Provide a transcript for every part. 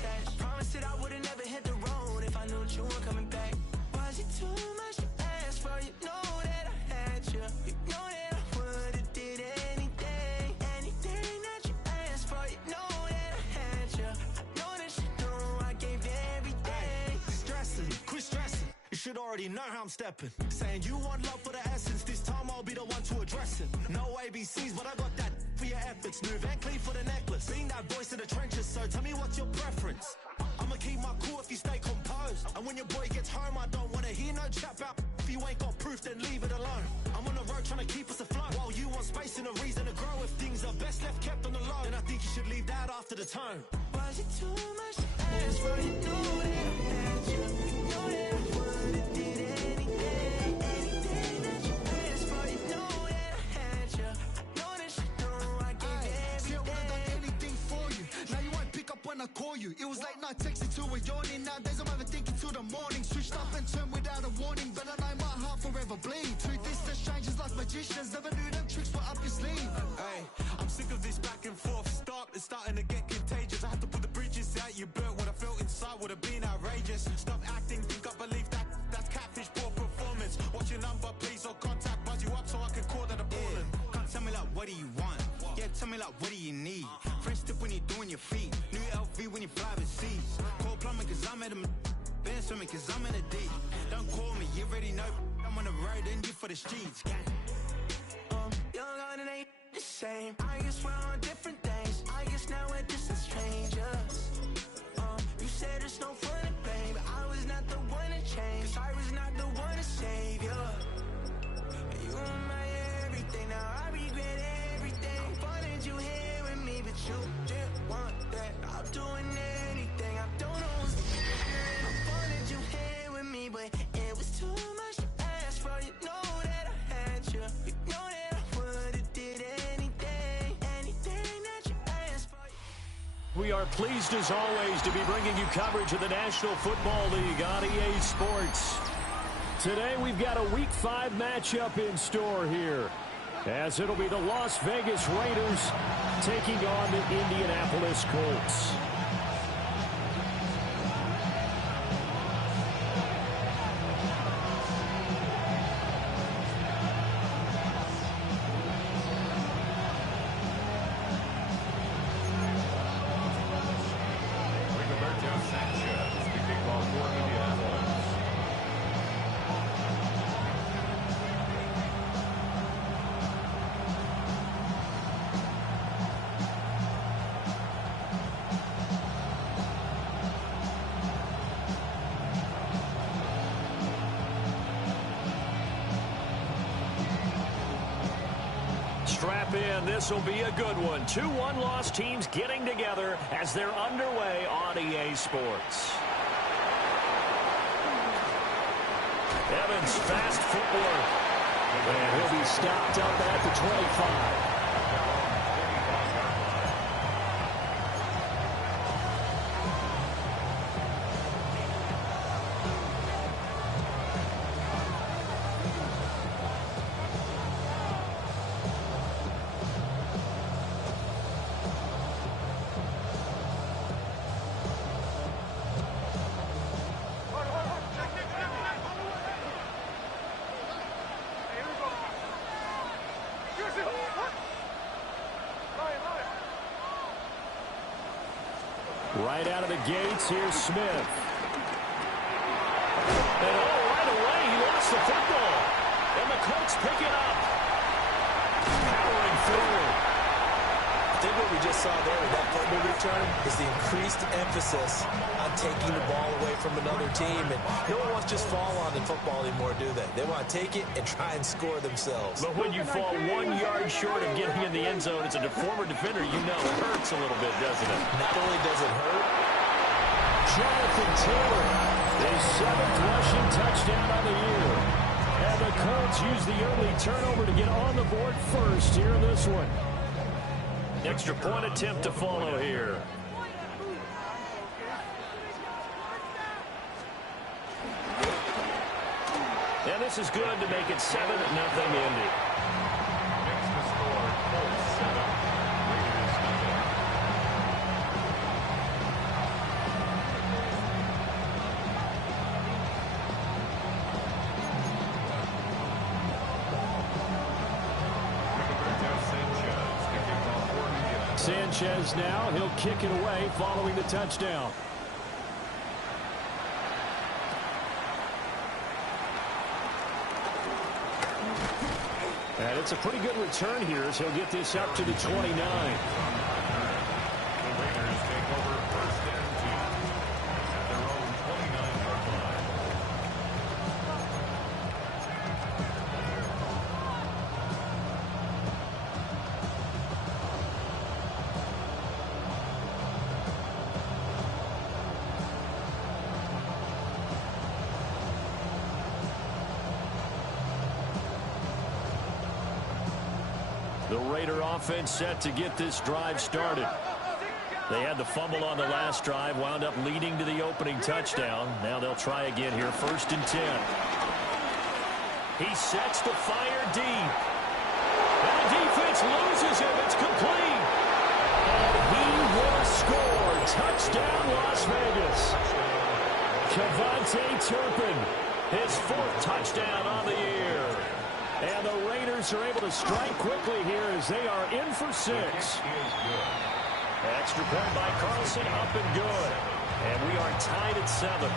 attached. Promised that I would've never hit the road if I knew that you weren't coming back. Was it too much to ask for? You know that I had you. You know that I would've did anything, anything that you asked for. You know that I had you. I know that you know I gave you everything. Stressing, quit stressing. You should already know how I'm stepping. Saying you want love for the essence. This time I'll be the one to address it. No ABCs, but I got that for your efforts. New Van Cleef for the necklace. Being that voice in the trenches, so tell me what's your preference. I'ma keep my cool if you stay composed. And when your boy gets home, I don't wanna hear no chat about. If you ain't got proof, then leave it alone. I'm on the road trying to keep us afloat. While you want space and a reason to grow. If things are best left kept on the low, then I think you should leave that after the tone. Was it too much to ask for? You know that I had you. You know that I would've did anything, anything that you asked for. You know that I had you. I know that you know I gave you everything. See, I would've done anything for you. Now you won't pick up when I call you. It was late night texting to a yawning. Nowadays I'm overthinking till the morning. Switched up and turned without a warning. But I know my heart forever bleed. Truth is that strangers like magicians. Never knew them tricks were up your sleeve. Hey, I'm sick of this back and forth. It's starting to get contagious. I have to put the bridges out you built. What I felt inside would have been outrageous. Stop acting, think I believe that's catfish, poor performance. What's your number, please, or contact, buzz you up so I can call that appalling. Can't tell me like, what do you want? Yeah, tell me like, what do you need? Fresh tip when you're doing your feet. New LV when you fly overseas. Call plumbing cause I'm at a been swimming cause I'm in a deep. Don't call me, you already know. I'm on the road and you for the streets. Young on it ain't the same. I guess we're on different things. I guess now we're distant strangers. You said it's no fun to blame, but I was not the one to change. Cause I was not the one to save you. You were my everything, now I regret everything. I wanted you here with me, but you didn't want that. I'm doing anything, I don't know what's I wanted you here with me, but it was too much to ask for. You know that I had you. You know that I would've did anything, anything that you asked for. We are pleased as always to be bringing you coverage of the National Football League on EA Sports. Today we've got a Week 5 matchup in store here, as it'll be the Las Vegas Raiders taking on the Indianapolis Colts. Strap in, this will be a good one. 2 one-loss teams getting together as they're underway on EA Sports. Evans, fast footwork. And he'll be stopped up at the 25. Right out of the gates, here's Smith. And right away, he lost the football. And the Colts pick it up. Powering forward. I think what we just saw there with that fumble return is the increased emphasis on taking the ball away from another team. And no one wants to just fall on in football anymore, do they? They want to take it and try and score themselves. But when you fall 1 yard short of getting in the end zone as a former defender, you know it hurts a little bit, doesn't it? Not only does it hurt. Jonathan Taylor, his 7th rushing touchdown on the year. And the Colts use the early turnover to get on the board first here in this one. Extra point attempt to follow here. And this is good to make it 7-0 Indy. Sanchez now. He'll kick it away following the touchdown. And it's a pretty good return here as he'll get this up to the 29. The Raiders take over 1st and 10 at their own 29-yard line. The Raider offense set to get this drive started. They had the fumble on the last drive, wound up leading to the opening touchdown. Now they'll try again here, 1st and 10. He sets to fire deep. And the defense loses him. It's complete. And he will score. Touchdown, Las Vegas. Kevontae Turpin, his 4th touchdown on the year. And the Raiders are able to strike quickly here as they are in for 6. Extra point by Carlson, up and good. And we are tied at 7.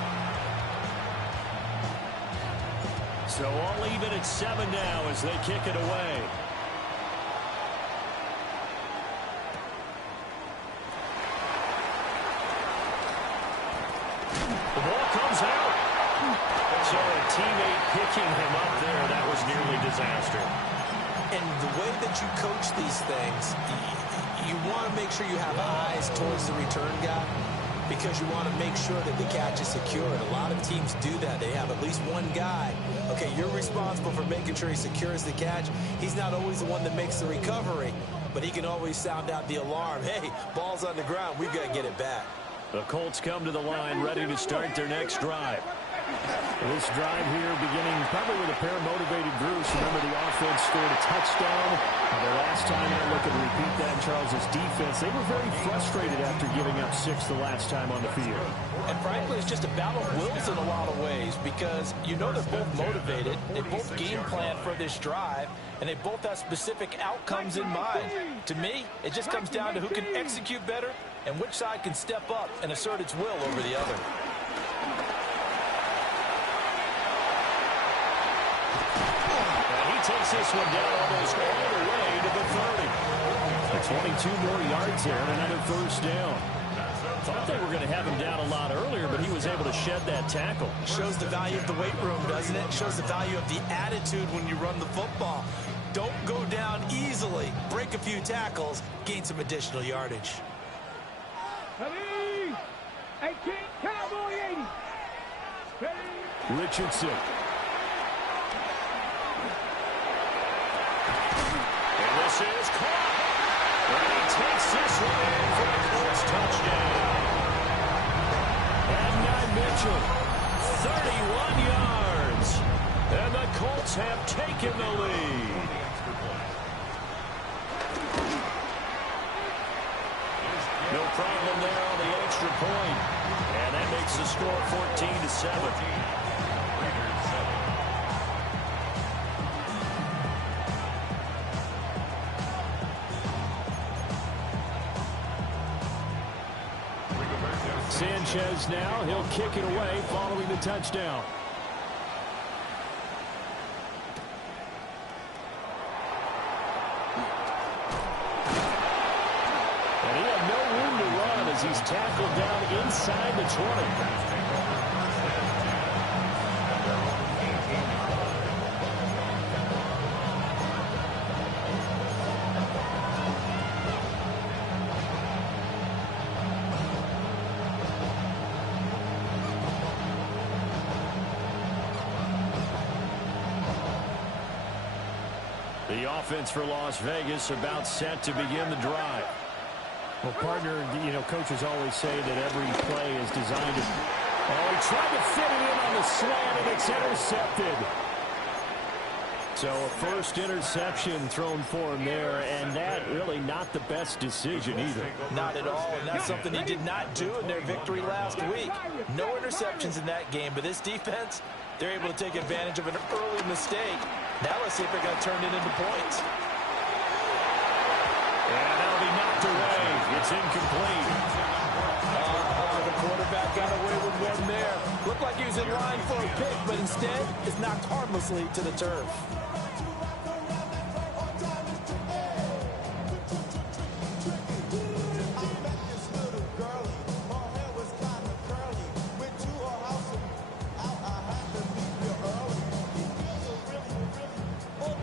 So all even at 7 now as they kick it away. The ball comes out. So a teammate picking him up there, that was nearly disaster. And the way that you coach these things, you want to make sure you have eyes towards the return guy because you want to make sure that the catch is secure. And a lot of teams do that. They have at least one guy. Okay, you're responsible for making sure he secures the catch. He's not always the one that makes the recovery, but he can always sound out the alarm. Hey, ball's on the ground. We've got to get it back. The Colts come to the line ready to start their next drive. This drive here beginning probably with a pair of motivated Bruce. Remember, the offense scored a touchdown. The last time out, looking to repeat that in Charles' defense. They were very frustrated after giving up 6 the last time on the field. And frankly, it's just a battle of wills in a lot of ways because you know they're both motivated. They both game plan for this drive, and they both have specific outcomes in mind. To me, it just comes down to who can execute better and which side can step up and assert its will over the other. Takes this one down almost all the way to the 30. 22 more yards there and another 1st down. Thought they were going to have him down a lot earlier, but he was able to shed that tackle. Shows the value of the weight room, doesn't it? Shows the value of the attitude when you run the football. Don't go down easily. Break a few tackles, gain some additional yardage. Ready? 18, Cowboy 80. Ready? Richardson. This is caught. And he takes this one in for the Colts touchdown. And Nye Mitchell, 31 yards. And the Colts have taken the lead. No problem there on the extra point. And that makes the score 14-7. Sanchez now, he'll kick it away following the touchdown. And he had no room to run as he's tackled down inside the 20. The offense for Las Vegas about set to begin the drive. Well, partner, coaches always say that every play is designed to... Oh, he tried to fit it in on the slant, and it's intercepted. So a first interception thrown for him there, and that really not the best decision either. Not at all, and that's something he did not do in their victory last week. No interceptions in that game, but this defense, they're able to take advantage of an early mistake. Now let's see if they're going to turn it into points. And that'll be knocked away. It's incomplete. The quarterback got away with one there. Looked like he was in line for a pick, but instead is knocked harmlessly to the turf.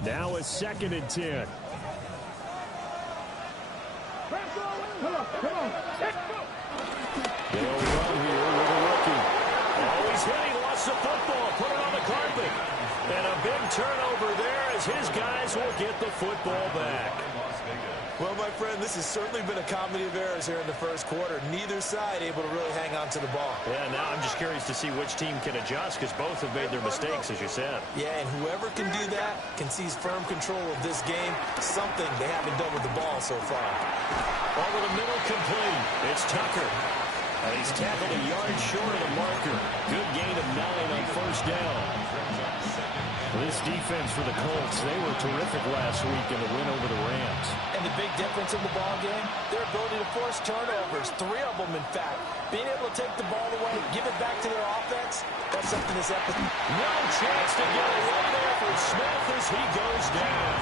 Now a 2nd and 10. They'll run here with a rookie. Oh, he's hit. He lost the football. Put it on the carpet. And a big turnover there as his guys will get the football back. Well, my friend, this has certainly been a comedy of errors here in the first quarter. Neither side able to really hang on to the ball. Yeah, now I'm just curious to see which team can adjust because both have made their mistakes, as you said. Yeah, and whoever can do that can seize firm control of this game, something they haven't done with the ball so far. Over the middle, complete. It's Tucker. And he's tackled a yard short of the marker. Good gain of 9 on first down. This defense for the Colts, they were terrific last week in the win over the Rams. And the big difference in the ball game, their ability to force turnovers, 3 of them in fact. Being able to take the ball away, give it back to their offense, that's something that's epic. No chance to get away there for Smith as he goes down.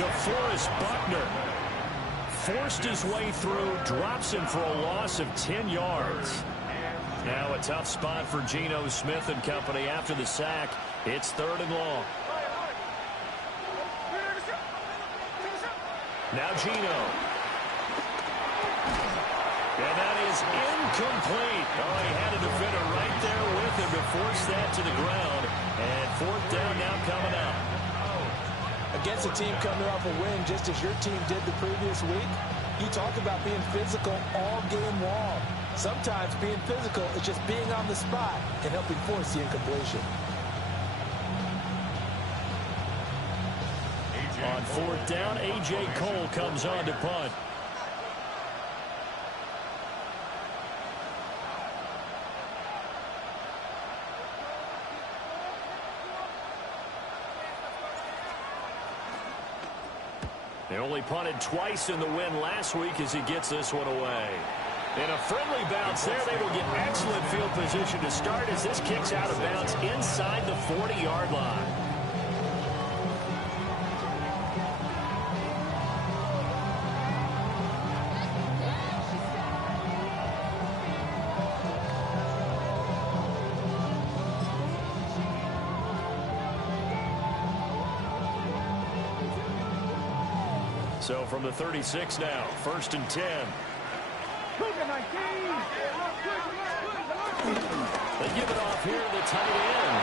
DeForest Buckner forced his way through, drops him for a loss of 10 yards. Now a tough spot for Geno Smith and company after the sack. It's 3rd and long. Now Geno. And that is incomplete. Oh, he had a defender right there with him to force that to the ground. And 4th down now coming up. Against a team coming off a win just as your team did the previous week, you talk about being physical all game long. Sometimes being physical is just being on the spot and helping force the incompletion. On 4th down, A.J. Cole comes on to punt. They only punted twice in the win last week as he gets this one away. In a friendly bounce there, they will get excellent field position to start as this kicks out of bounds inside the 40-yard line. So from the 36 now, 1st and 10. They give it off here to the tight end.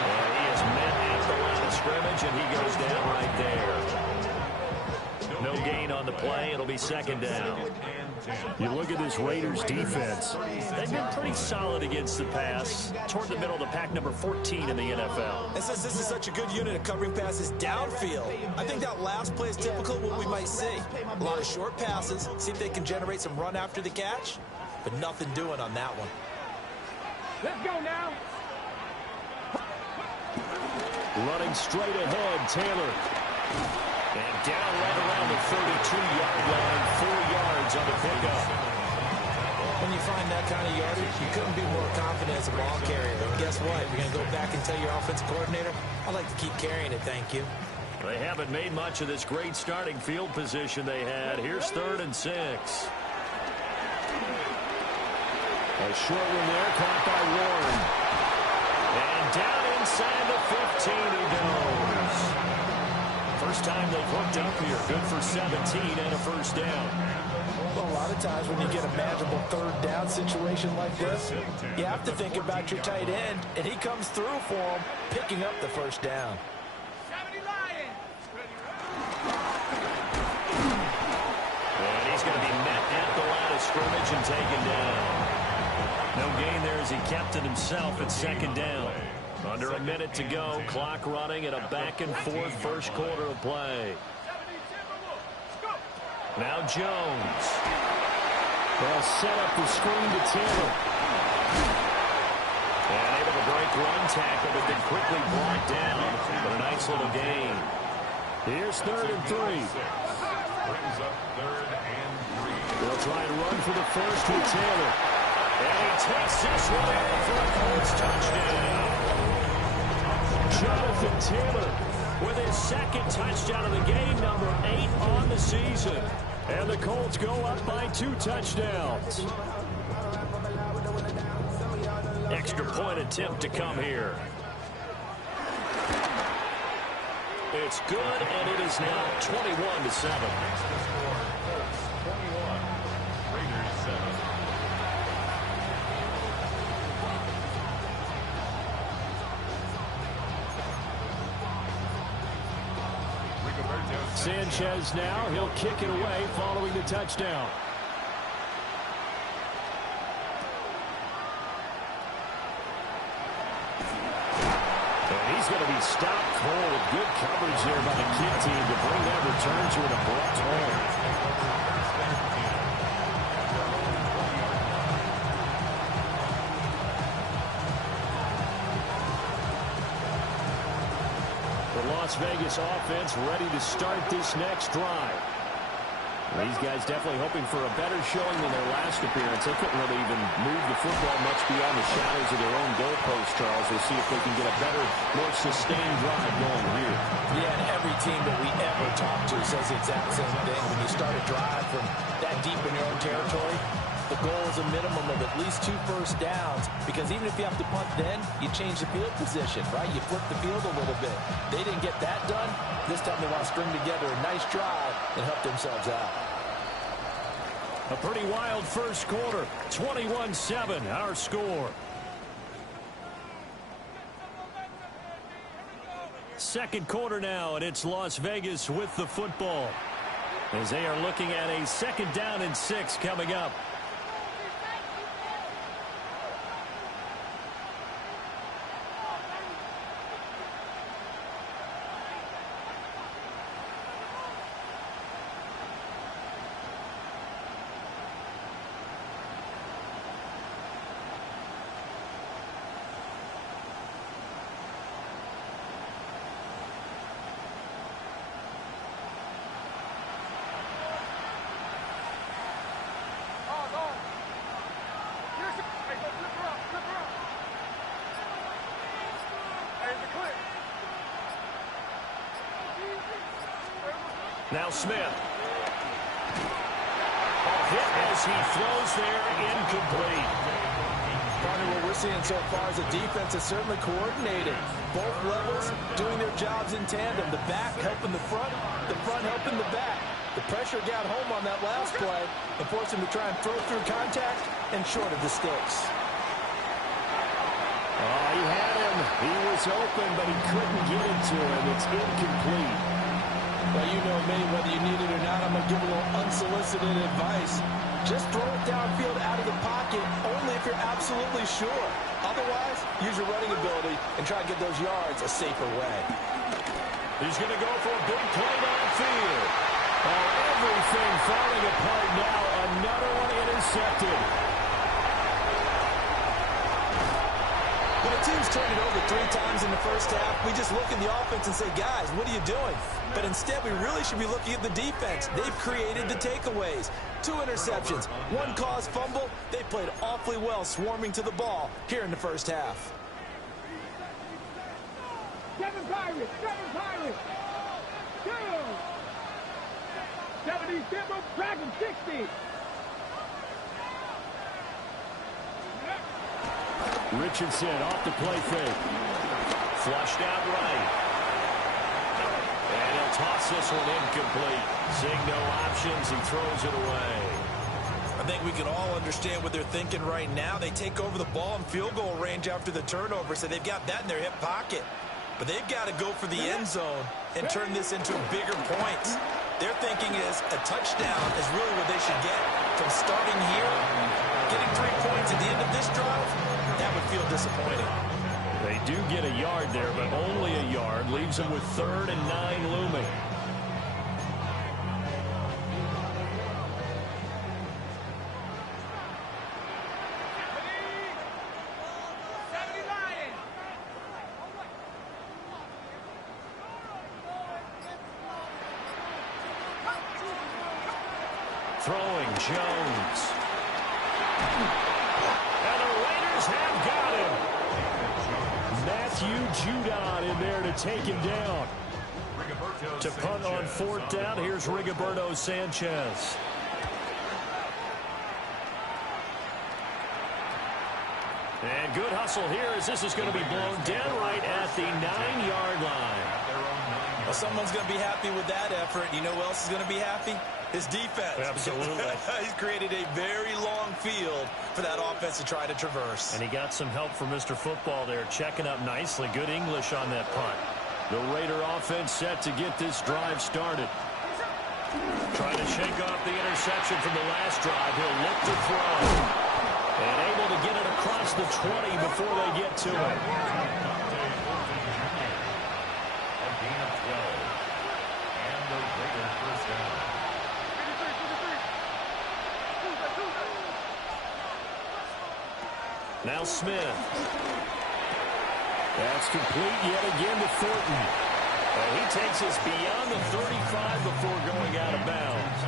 And he is met at the line of scrimmage, and he goes down right there. No gain on the play. It'll be 2nd down. You look at this Raiders defense. They've been pretty solid against the pass. Toward the middle of the pack, number 14 in the NFL. And since this is such a good unit of covering passes downfield, I think that last play is typical of what we might see. A lot of short passes, see if they can generate some run after the catch, but nothing doing on that one. Let's go now. Running straight ahead, Taylor. And down right around the 32-yard line, 4 yards on the pickup. When you find that kind of yardage, you couldn't be more confident as a ball carrier. And guess what? You're going to go back and tell your offensive coordinator, I'd like to keep carrying it, thank you. They haven't made much of this great starting field position they had. Here's 3rd and 6. A short one there, caught by Warren. And down inside the 15 he goes. First time they've hooked up here. Good for 17 and a 1st down. Well, a lot of times when you get a manageable 3rd down situation like this, you have to think about your tight end, and he comes through for him, picking up the 1st down. And he's going to be met at the line of scrimmage and taken down. No gain there as he kept it himself at 2nd down. Under a minute to go, clock running, and a back-and-forth first quarter of play. Now Jones. They'll set up the screen to Taylor. And able to break one tackle, but then quickly brought down. But a nice little gain. Here's 3rd and 3. Brings up 3rd and 3. They'll try and run for the first with Taylor. And he takes this one in for a Colts touchdown. Jonathan Taylor with his second touchdown of the game, number 8 on the season. And the Colts go up by 2 touchdowns. Extra point attempt to come here. It's good, and it is now 21-7. Makes the score Colts 21, Raiders 7. Sanchez now, he'll kick it away following the touchdown. And he's going to be stopped cold. Good coverage there by the kick team to bring that return to an abrupt halt. Las Vegas offense ready to start this next drive. These guys definitely hoping for a better showing than their last appearance. They couldn't really even move the football much beyond the shadows of their own goalpost, Charles. We'll see if they can get a better, more sustained drive going here. Yeah, and every team that we ever talk to says the exact same thing. When you start a drive from that deep in your own territory, the goal is a minimum of at least 2 first downs, because even if you have to punt then, you change the field position, right? You flip the field a little bit. They didn't get that done. This time they want to string together a nice drive and help themselves out. A pretty wild first quarter. 21-7, our score. Second quarter now, and it's Las Vegas with the football, as they are looking at a 2nd down and 6 coming up. Now Smith. Hit as he throws there, incomplete. Partner, what we're seeing so far is the defense is certainly coordinated. Both levels doing their jobs in tandem. The back helping the front helping the back. The pressure got home on that last play and forced him to try and throw through contact and short of the sticks. Oh, he had him. He was open, but he couldn't get it to him. It's incomplete. Well, you know me, whether you need it or not, I'm going to give a little unsolicited advice. Just throw it downfield out of the pocket, only if you're absolutely sure. Otherwise, use your running ability and try to get those yards a safer way. He's going to go for a big play downfield. Oh, everything falling apart now. Another one intercepted. When a team's turned it over 3 times in the first half, we just look at the offense and say, guys, what are you doing? But instead, we really should be looking at the defense. They've created the takeaways. 2 interceptions, 1 caused fumble. They played awfully well swarming to the ball here in the first half. Seven Pirates! 77 Dragon 60! Richardson off the play fake. Flushed out right. And he'll toss this one incomplete. Seeing no options, he throws it away. I think we can all understand what they're thinking right now. They take over the ball in field goal range after the turnover, so they've got that in their hip pocket. But they've got to go for the end zone and turn this into bigger points. Their thinking is a touchdown is really what they should get from starting here. Getting 3 points at the end of this drive, that would feel disappointing. They do get a yard there, but only a yard. Leaves them with 3rd and 9 looming. Throwing Jones. And the Raiders have got him. Matthew Judon in there to take him down. To punt on fourth down, here's Rigoberto Sanchez. And good hustle here as this is going to be blown down right at the 9-yard line. Well, someone's going to be happy with that effort. You know who else is going to be happy? His defense. Absolutely. He's created a very long field for that offense to try to traverse. And he got some help from Mr. Football there, checking up nicely. Good English on that punt. The Raider offense set to get this drive started. Trying to shake off the interception from the last drive. He'll look to throw. And able to get it across the 20 before they get to it. Now Smith. That's complete yet again to Thornton. And he takes us beyond the 35 before going out of bounds.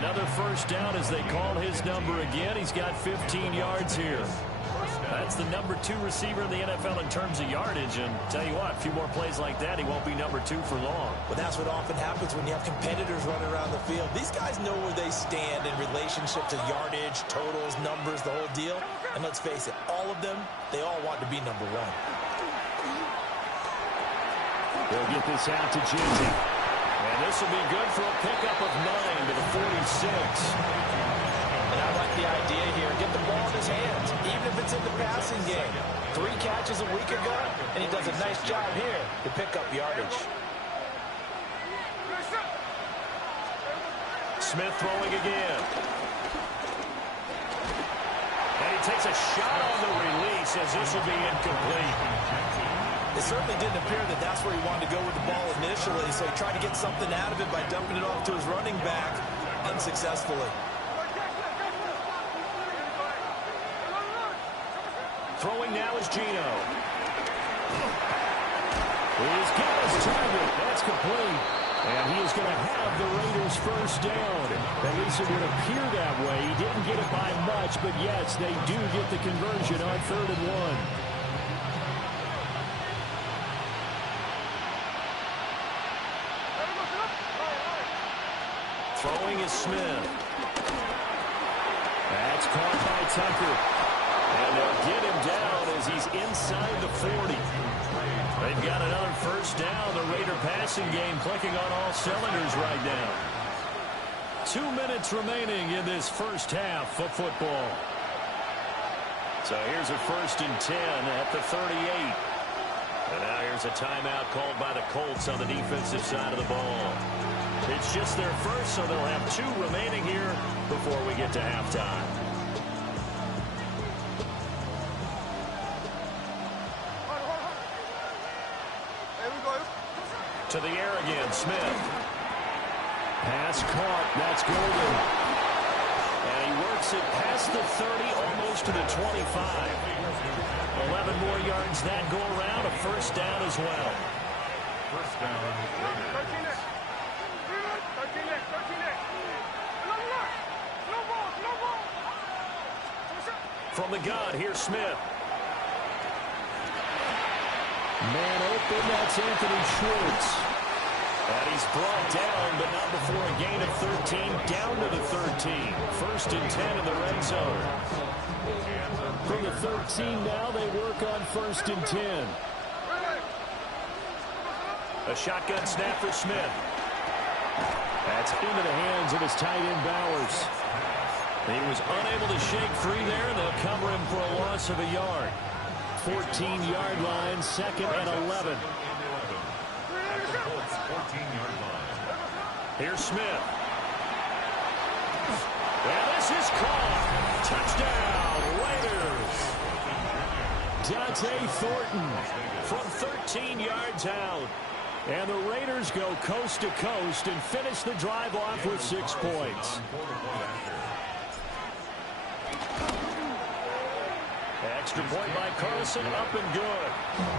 Another first down as they call his number again. He's got 15 yards here. That's the number 2 receiver in the NFL in terms of yardage. And tell you what, a few more plays like that, he won't be number 2 for long. Well, that's what often happens when you have competitors running around the field. These guys know where they stand in relationship to yardage, totals, numbers, the whole deal. And let's face it, all of them, they all want to be number 1. They'll get this out to Jinty. And this will be good for a pickup of 9 to the 46. And I like the idea here. Get the ball in his hands, even if it's in the passing game. 3 catches a week ago, and he does a nice job here to pick up yardage. Smith throwing again. And he takes a shot on the release as this will be incomplete. It certainly didn't appear that that's where he wanted to go with the ball initially, so he tried to get something out of it by dumping it off to his running back unsuccessfully. Throwing now is Gino. He's got his target. That's complete. And he is going to have the Raiders first down. At least it would appear that way. He didn't get it by much, but yes, they do get the conversion on 3rd and 1. Throwing is Smith. That's caught by Tucker. And they'll get him down as he's inside the 40. They've got another first down. The Raider passing game clicking on all cylinders right now. 2 minutes remaining in this first half of football. So here's a 1st and 10 at the 38. And now here's a timeout called by the Colts on the defensive side of the ball. It's just their first, so they'll have 2 remaining here before we get to halftime. To the air again, Smith. Pass caught, that's Golden. And he works it past the 30, almost to the 25. 11 more yards that go around, a first down as well. First down, Raiders. From the gun, here's Smith. Man open, that's Anthony Schwartz. And he's brought down, but not before a gain of 13, down to the 13. 1st and 10 in the red zone. From the 13 now, they work on 1st and 10. A shotgun snap for Smith. That's into the hands of his tight end, Bowers. He was unable to shake free there, and they'll cover him for a loss of a yard. 14-yard line, 2nd and 11. Here's Smith. And this is caught. Touchdown, Raiders. Dante Thornton from 13 yards out. And the Raiders go coast to coast and finish the drive off with 6 points. Extra point by Carlson, up and good.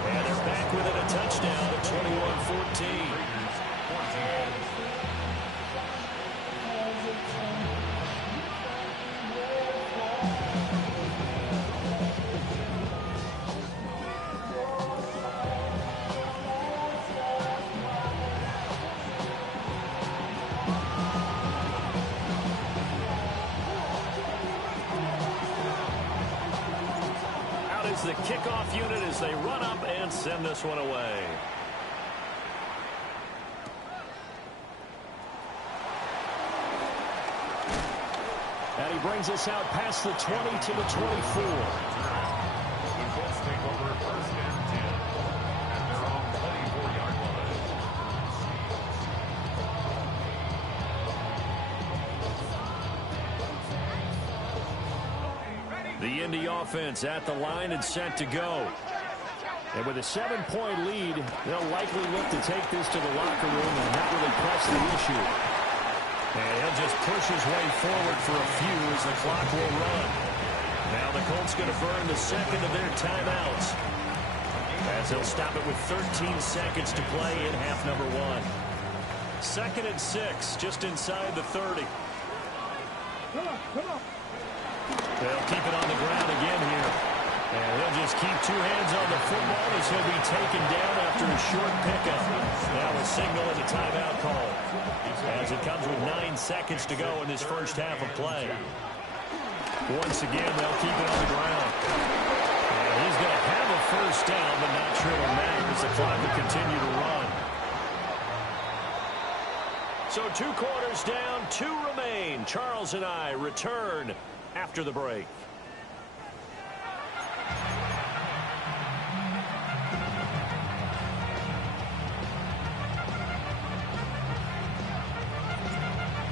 And they're back within a touchdown at 21-14. is the kickoff unit as they run up and send this one away. And he brings us out past the 20 to the 24. The Colts take over first and 10 at their own 24-yard line. The Indy offense at the line and set to go. And with a 7-point lead, they'll likely look to take this to the locker room and not really press the issue. And he'll just push his way forward for a few as the clock will run. Now the Colts going to burn the second of their timeouts, as they'll stop it with 13 seconds to play in half number 1. 2nd and 6, just inside the 30. Come on. They'll keep it on the ground again here. And he'll just keep two hands on the football as he'll be taken down after a short pickup. Now a signal and a timeout call, as it comes with 9 seconds to go in this first half of play. Once again, they'll keep it on the ground. And he's going to have a first down, but not sure it'll matter as the clock will continue to run. So 2 quarters down, 2 remain. Charles and I return after the break.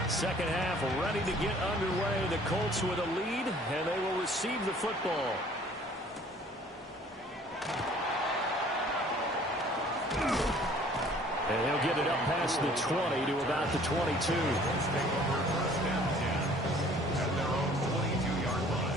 Second half ready to get underway. The Colts with a lead, and they will receive the football. And he'll get it up past the 20 to about the 22. Colts take over first and 10 at their own 22-yard line.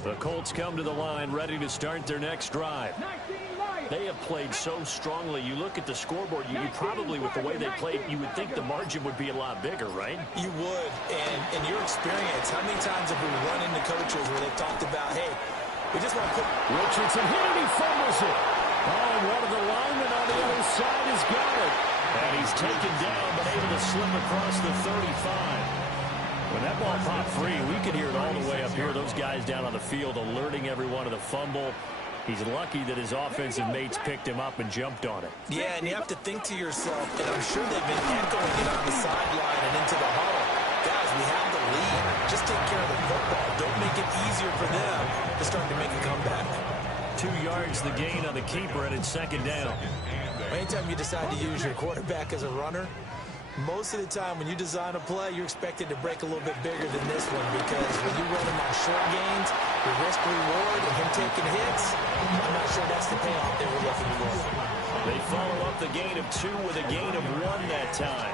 The Colts come to the line ready to start their next drive. They have played so strongly. You look at the scoreboard, you probably, with the way they played, you would think the margin would be a lot bigger, right? You would. And in your experience, how many times have we run into coaches where they've talked about, hey, we just want to put... Richardson hit it, he fumbles it. Oh, and one of the linemen on the other side has got it. And he's taken down, but able to slip across the 35. When that ball popped free, we could hear it all the way up here. Those guys down on the field alerting everyone of the fumble. He's lucky that his offensive mates picked him up and jumped on it. Yeah, and you have to think to yourself, and I'm sure they've been echoing it on the sideline and into the huddle. Guys, we have the lead. Just take care of the football. Don't make it easier for them to start to make a comeback. 2 yards the gain on the keeper, and it's second down. Anytime you decide to use your quarterback as a runner, most of the time when you design a play, you're expected to break a little bit bigger than this one, because when you run him on short gains, the risk-reward and him taking hits, I'm not sure that's the payoff they were looking for. They follow up the gain of 2 with a gain of 1 that time.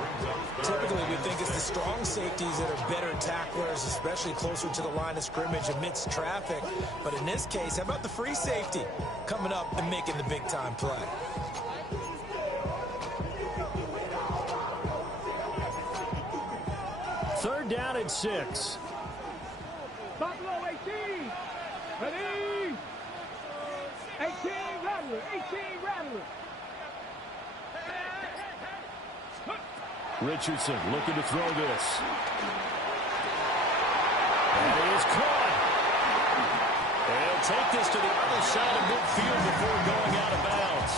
Typically, we think it's the strong safeties that are better tacklers, especially closer to the line of scrimmage amidst traffic. But in this case, how about the free safety coming up and making the big-time play? Third down and 6. Buffalo 18. Ready? 18 Rattler. 18 Rattler. Richardson looking to throw this. That is caught. And he'll take this to the other side of midfield before going out of bounds.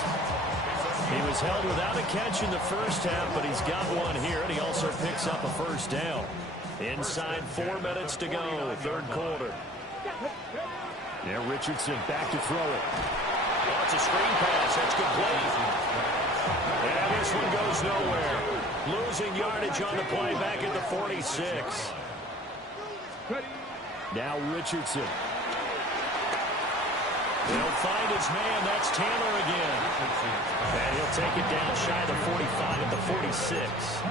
He was held without a catch in the first half, but he's got one here, and he also picks up a first down. Inside 4 minutes to go, third quarter. Now Richardson back to throw it. Oh, it's a screen pass. That's complete. And this one goes nowhere. Losing yardage on the play back at the 46. Now Richardson. He'll find his man. That's Taylor again. And he'll take it down shy of the 45 at the 46.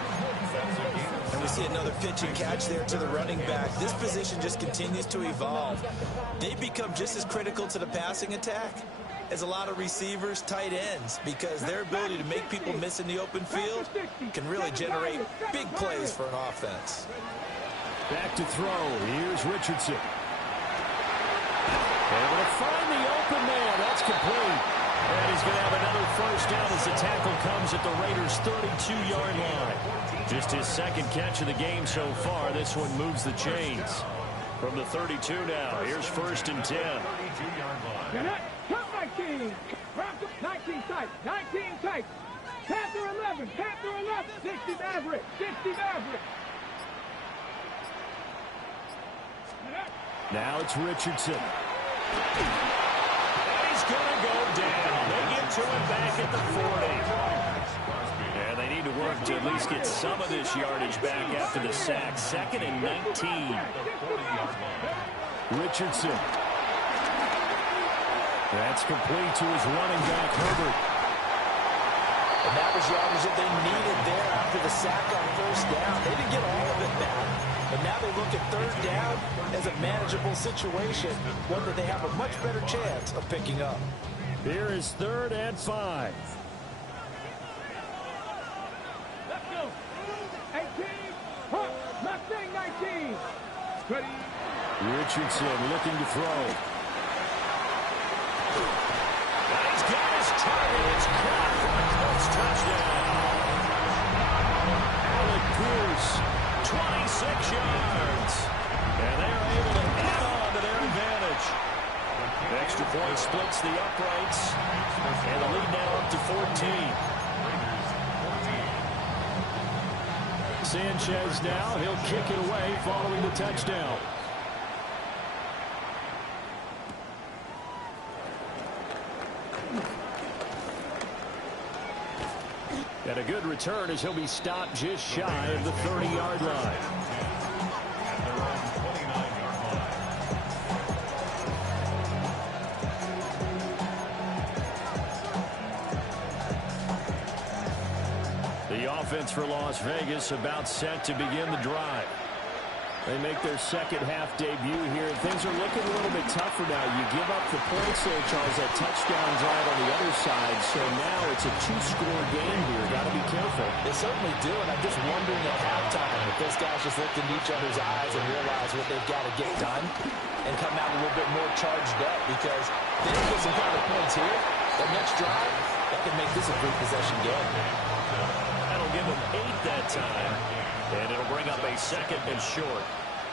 And we see another pitch and catch there to the running back. This position just continues to evolve. They become just as critical to the passing attack as a lot of receivers, tight ends, because their ability to make people miss in the open field can really generate big plays for an offense. Back to throw. Here's Richardson. Able to find the open man. That's complete. And he's going to have another first down as the tackle comes at the Raiders' 32-yard line. Just his second catch of the game so far. This one moves the chains. From the 32 now, here's 1st and 10. Top 19. 19 tight. 19 tight. Panther 11. Panther 11. 60 Maverick. 60 Maverick. Now it's Richardson. He's going to go down. They get to him back at the 40. And they need to work to at least get some of this yardage back after the sack. 2nd and 19. Richardson. That's complete to his running back, Herbert. And that was yardage that they needed there after the sack on 1st down. They didn't get all of it back. But now they look at 3rd down as a manageable situation, one that they have a much better chance of picking up. Here is 3rd and 5. Let's go. 18. Mustang 19. Ready. Richardson looking to throw. He's got his target. It's caught for a close touchdown. Alec Pierce, 26 yards. And they're able to add on to their advantage. Extra point splits the uprights. And the lead now up to 14. Sanchez now. He'll kick it away following the touchdown. And a good return as he'll be stopped just shy of the 30-yard line. At their own 29-yard line. The offense for Las Vegas about set to begin the drive. They make their second half debut here. Things are looking a little bit tougher now. You give up the points there, Charles, that touchdown drive on the other side. So now it's a 2-score game here. Got to be careful. They certainly do, and I'm just wondering at halftime if those guys just looked into each other's eyes and realize what they've got to get done and come out a little bit more charged up, because they don't get some kind of points here. That next drive, that can make this a 3-possession game. That'll give them 8 that time. And it'll bring up a 2nd and short.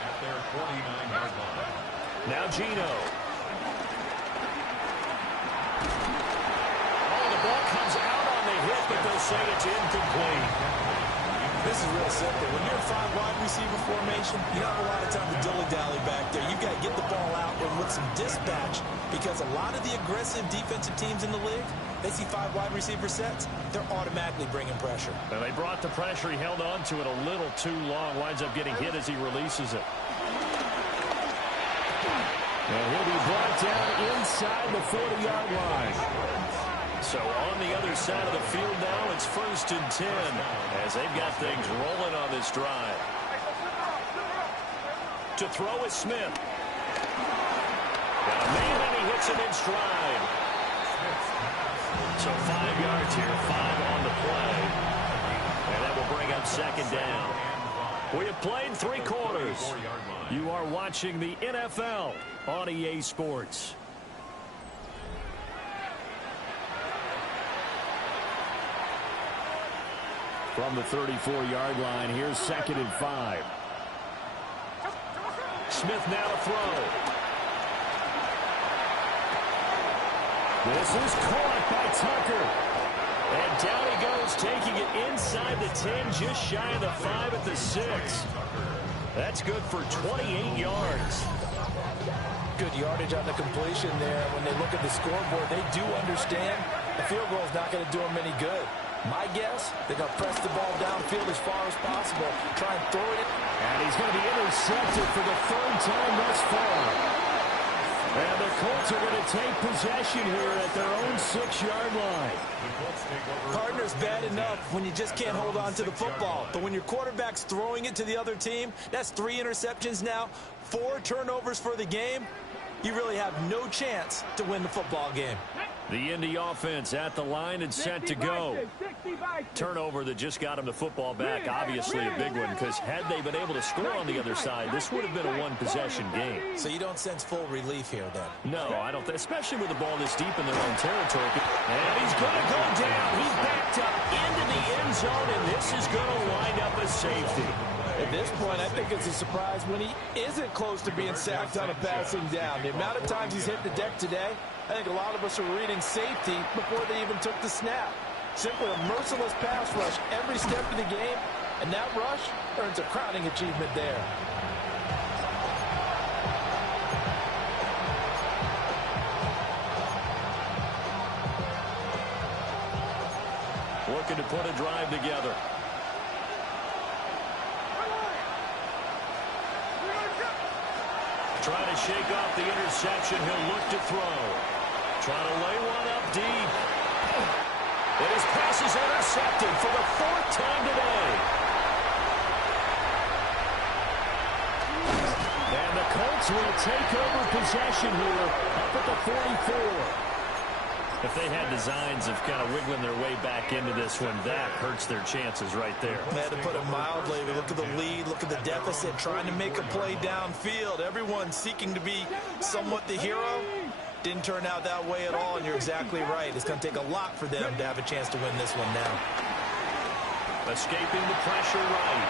At their 49-yard line. Now Gino. Oh, the ball comes out on the hit, but they'll say it's incomplete. This is real simple. When you're in 5 wide receiver formation, you don't have a lot of time to dilly-dally back there. You've got to get the ball out and with some dispatch, because a lot of the aggressive defensive teams in the league, they see 5 wide receiver sets, they're automatically bringing pressure. And they brought the pressure. He held on to it a little too long. Winds up getting hit as he releases it. And he'll be brought down inside the 40-yard line. So on the other side of the field now, it's 1st and 10 as they've got things rolling on this drive. To throw is Smith. Got a man, and he hits it in stride. So 5 yards here, 5 on the play. And that will bring up 2nd down. We have played 3 quarters. You are watching the NFL on EA Sports. From the 34-yard line, here's 2nd and 5. Smith now to throw. This is caught by Tucker. And down he goes, taking it inside the 10, just shy of the 5 at the 6. That's good for 28 yards. Good yardage on the completion there. When they look at the scoreboard, they do understand the field goal is not going to do them any good. My guess, they're going to press the ball downfield as far as possible, try and throw it. And he's going to be intercepted for the 3rd time thus far. And the Colts are going to take possession here at their own 6-yard line. Partner's bad enough when you just can't hold on to the football. But when your quarterback's throwing it to the other team, that's 3 interceptions now, 4 turnovers for the game. You really have no chance to win the football game. The Indy offense at the line and set to go. Turnover that just got him the football back. Obviously a big one, because had they been able to score on the other side, this would have been a one-possession game. So you don't sense full relief here then? No, I don't. Especially with the ball this deep in their own territory. And he's going to go down. He's backed up into the end zone, and this is going to wind up a safety. At this point, I think it's a surprise when he isn't close to being sacked on a passing down. The amount of times he's hit the deck today, I think a lot of us are reading safety before they even took the snap. Simply a merciless pass rush every step of the game, and that rush earns a crowning achievement there. Looking to put a drive together. Trying to shake off the interception. He'll look to throw. Trying to lay one up deep. And his pass is intercepted for the 4th time today. And the Colts will take over possession here up at the 44. If they had designs of kind of wiggling their way back into this one, that hurts their chances right there. They had to put it mildly. Look at the lead, look at the deficit, trying to make a play downfield. Everyone seeking to be somewhat the hero. Didn't turn out that way at all, and you're exactly right. It's going to take a lot for them to have a chance to win this one now. Escaping the pressure right.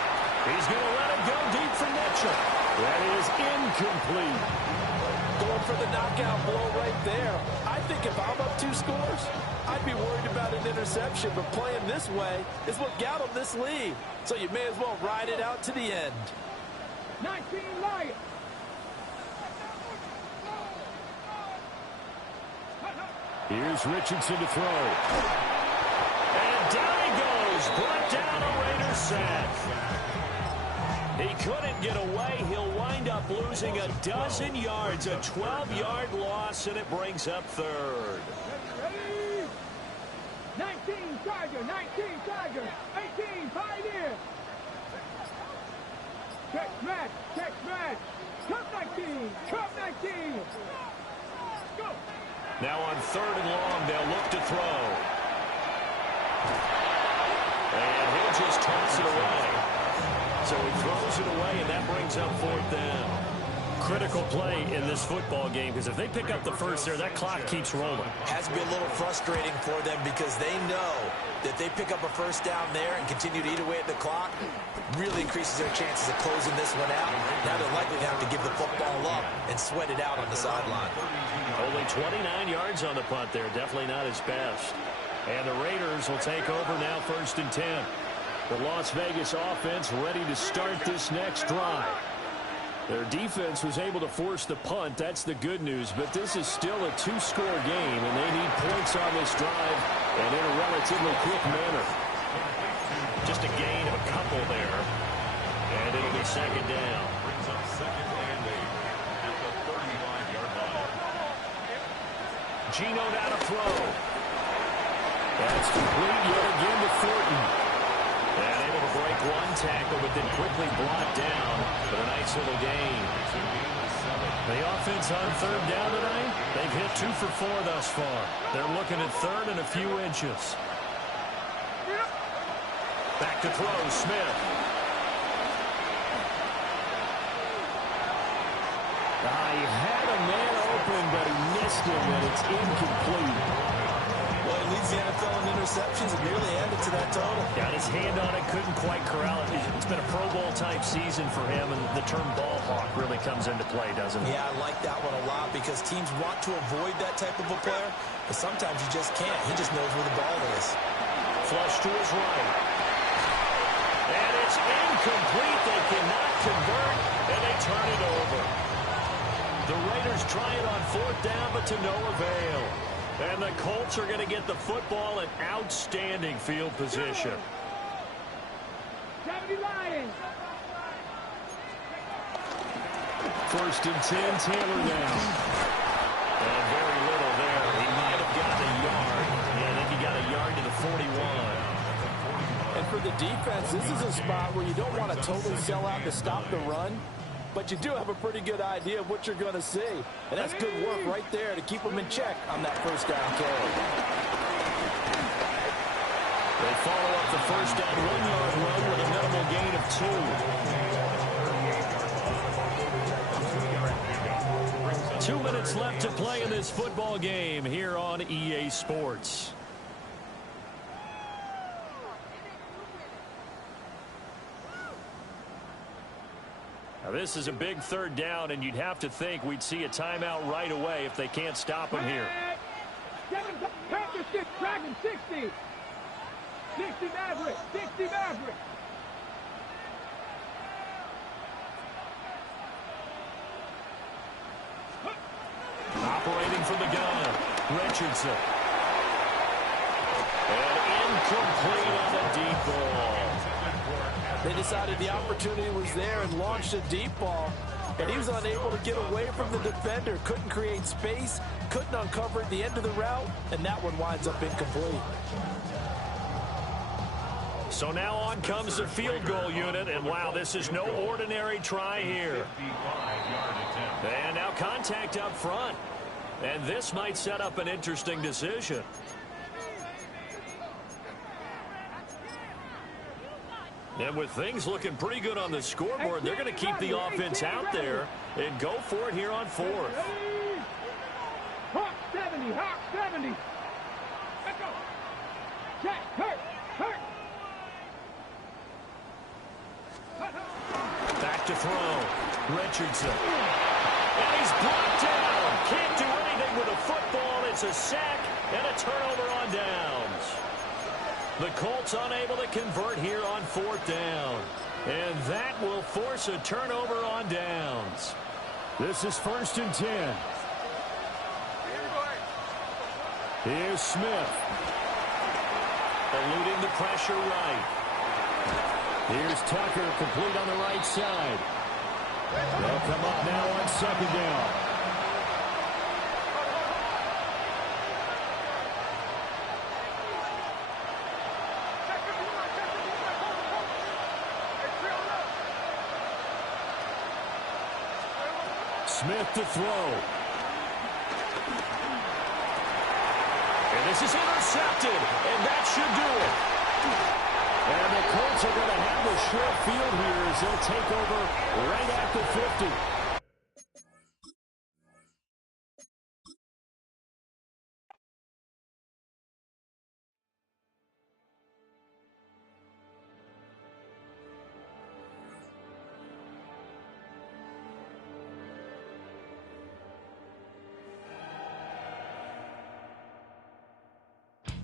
He's going to let it go deep for Mitchell. That is incomplete. Going for the knockout blow right there. I think if I'm up 2 scores, I'd be worried about an interception, but playing this way is what got them this lead. So you may as well ride it out to the end. 19 Lions. Here's Richardson to throw. And down he goes. Brought down a Raiders sack. He couldn't get away. He'll wind up losing a dozen yards. A 12-yard loss, and it brings up 3rd. 19 Chargers, 19 Chargers, 18 Pioneer. Check match, Cup 19, Cup 19. Go. Now on 3rd and long, they'll look to throw. And he'll just toss it away. So he throws it away, and that brings up 4th down. Critical play in this football game, because if they pick up the first there, that clock keeps rolling. Has to be a little frustrating for them because they know that they pick up a first down there and continue to eat away at the clock, really increases their chances of closing this one out. Now they're likely to have to give the football up and sweat it out on the sideline. Only 29 yards on the punt there. Definitely not his best. And the Raiders will take over now 1st and 10. The Las Vegas offense ready to start this next drive. Their defense was able to force the punt. That's the good news. But this is still a 2-score game, and they need points on this drive and in a relatively quick manner. Just a gain of a couple there. And it'll be 2nd down. Brings up 2nd and 8 at the 35-yard line. Gino now to throw. That's complete yet again to Thornton. And able to break one tackle, but then quickly brought down. But a nice little gain. The offense on 3rd down tonight, they've hit 2 for 4 thus far. They're looking at 3rd and a few inches. Back to throw, Smith. He had a man open, but he missed him, and it's incomplete. Well, he leads the NFL in interceptions and nearly added to that total. Got his hand on it, couldn't quite corral it. It's been a Pro Bowl-type season for him, and the term ball hawk really comes into play, doesn't it? Yeah, I like that one a lot because teams want to avoid that type of a player, but sometimes you just can't. He just knows where the ball is. Flush to his right. And it's incomplete. They cannot convert, and they turn it over. The Raiders try it on 4th down, but to no avail. And the Colts are going to get the football in outstanding field position. 70 Lions. 1st and 10, Taylor now. And very little there. He might have gotten a yard. Yeah, I think he got a yard to the 41. And for the defense, this is a spot where you don't want to totally sell out to stop the run. but you do have a pretty good idea of what you're going to see. And that's good work right there to keep them in check on that first down carry. They follow up the first down 1-yard run with a minimal gain of 2. 2 minutes left to play in this football game here on EA Sports. Now this is a big third down, and you'd have to think we'd see a timeout right away if they can't stop him here. Dragon 60. 60 Maverick. 60 Maverick. Operating from the gun, Richardson. And incomplete on the deep ball. They decided the opportunity was there and launched a deep ball, and he was unable to get away from the defender. Couldn't create space, couldn't uncover at the end of the route, and that one winds up incomplete. So now on comes the field goal unit, and wow, this is no ordinary try here. And now contact up front, and this might set up an interesting decision. And with things looking pretty good on the scoreboard, they're going to keep the offense out there and go for it here on 4th. Hawk 70, Hawk 70. Let's go. Check, hurt. Back to throw. Richardson. And he's blocked down. Can't do anything with a football. It's a sack and a turnover on downs. The Colts unable to convert here on 4th down. And that will force a turnover on downs. This is 1st and 10. Here's Smith. Eluding the pressure right. Here's Tucker, complete on the right side. They'll come up now on 2nd down. Smith to throw. And this is intercepted, and that should do it. And the Colts are going to have the short field here as they'll take over right at the 50.